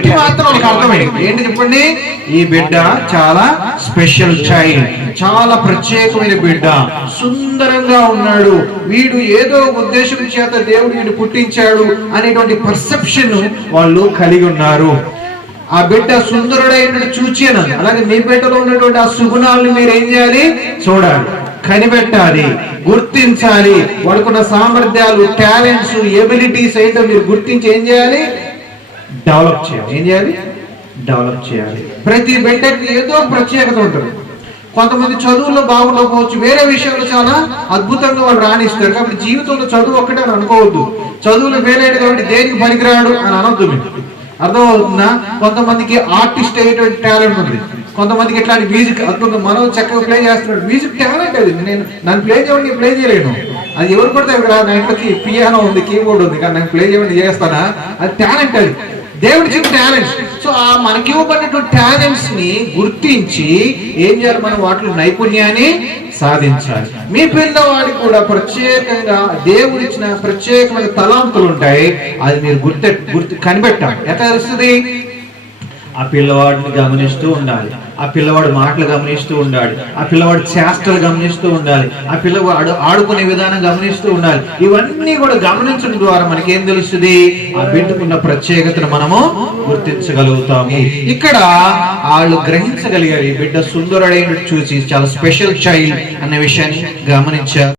ఒకటి మాత్రం వాళ్ళకి అర్థమైంది. ఏంటి చెప్పండి? ఈ బిడ్డ చాలా స్పెషల్ చైల్డ్, చాలా ప్రత్యేకమైన బిడ్డ, సుందరంగా ఉన్నాడు, వీడు ఏదో ఉద్దేశం చేత దేవుడు వీడు పుట్టించాడు అనేటువంటి పర్సెప్షన్ వాళ్ళు కలిగి ఉన్నారు. ఆ బిడ్డ సుందరుడైన చూచాను. అలాగే మీ బిడ్డలో ఉన్నటువంటి ఆ సుగుణాలను మీరు ఏం చేయాలి? చూడాలి, కనిపెట్టాలి, గుర్తించాలి. వాడుకున్న సామర్థ్యాలు, టాలెంట్స్, ఎబిలిటీస్ అయితే మీరు గుర్తించి ఏం చేయాలి? డెవలప్ చేయాలి. ఏం చేయాలి? డెవలప్ చేయాలి. ప్రతి బిడ్డకి ఏదో ప్రత్యేకత ఉంటుంది. కొంతమంది చదువుల్లో బాగుండకపోవచ్చు, వేరే విషయంలో చాలా అద్భుతంగా వాళ్ళు రాణిస్తారు. కాబట్టి జీవితంలో చదువు ఒక్కటే అని అనుకోవద్దు. చదువులో ఫెయిల్ అయ్యాడు కాబట్టి దేనికి పనికిరాడు అని అనొద్దు. మీకు అర్థమవుతుందా? కొంతమందికి ఆర్టిస్ట్ అయ్యేటువంటి టాలెంట్ ఉంది, కొంతమందికి ఇట్లాంటి మ్యూజిక్ అద్భుతంగా మనం చక్కగా ప్లే చేస్తున్నాడు. మ్యూజిక్ టాలెంట్ అది. నన్ను ప్లే చేయమని నేను ప్లే చేయలేను, అది ఎవరు పడితే నా ఇంట్లోకి పియానో ఉంది, కీబోర్డ్ ఉంది, కానీ నేను ప్లే చేయమని చేస్తానా? అది టాలెంట్, అది దేవుడి చిన్న టాలెంట్స్. సో ఆ మనకి ఇవ్వబడినటువంటి టాలెంట్స్ ని గుర్తించి ఏం చేయాలి? మనం వాటిలో నైపుణ్యాన్ని సాధించాలి. మీ పిల్లవాడికి కూడా ప్రత్యేకంగా దేవుడిచ్చిన ప్రత్యేకమైన తలాంతులు ఉంటాయి. అది మీరు కనిపెట్టాలి. ఎట్లా తెలుస్తుంది? ఆ పిల్లవాడిని గమనిస్తూ ఉండాలి, ఆ పిల్లవాడు మాటలు గమనిస్తూ ఉండాలి, ఆ పిల్లవాడు చేష్టలు గమనిస్తూ ఉండాలి, ఆ పిల్లవాడు ఆడుకునే విధానం గమనిస్తూ ఉండాలి. ఇవన్నీ కూడా గమనించడం ద్వారా మనకి ఏం తెలుస్తుంది? ఆ బిడ్డకున్న ప్రత్యేకతను మనము గుర్తించగలుగుతాము. ఇక్కడ వాళ్ళు గ్రహించగలిగారు, ఈ బిడ్డ సుందరుడైన చూసి చాలా స్పెషల్ చైల్డ్ అనే విషయాన్ని గమనించారు.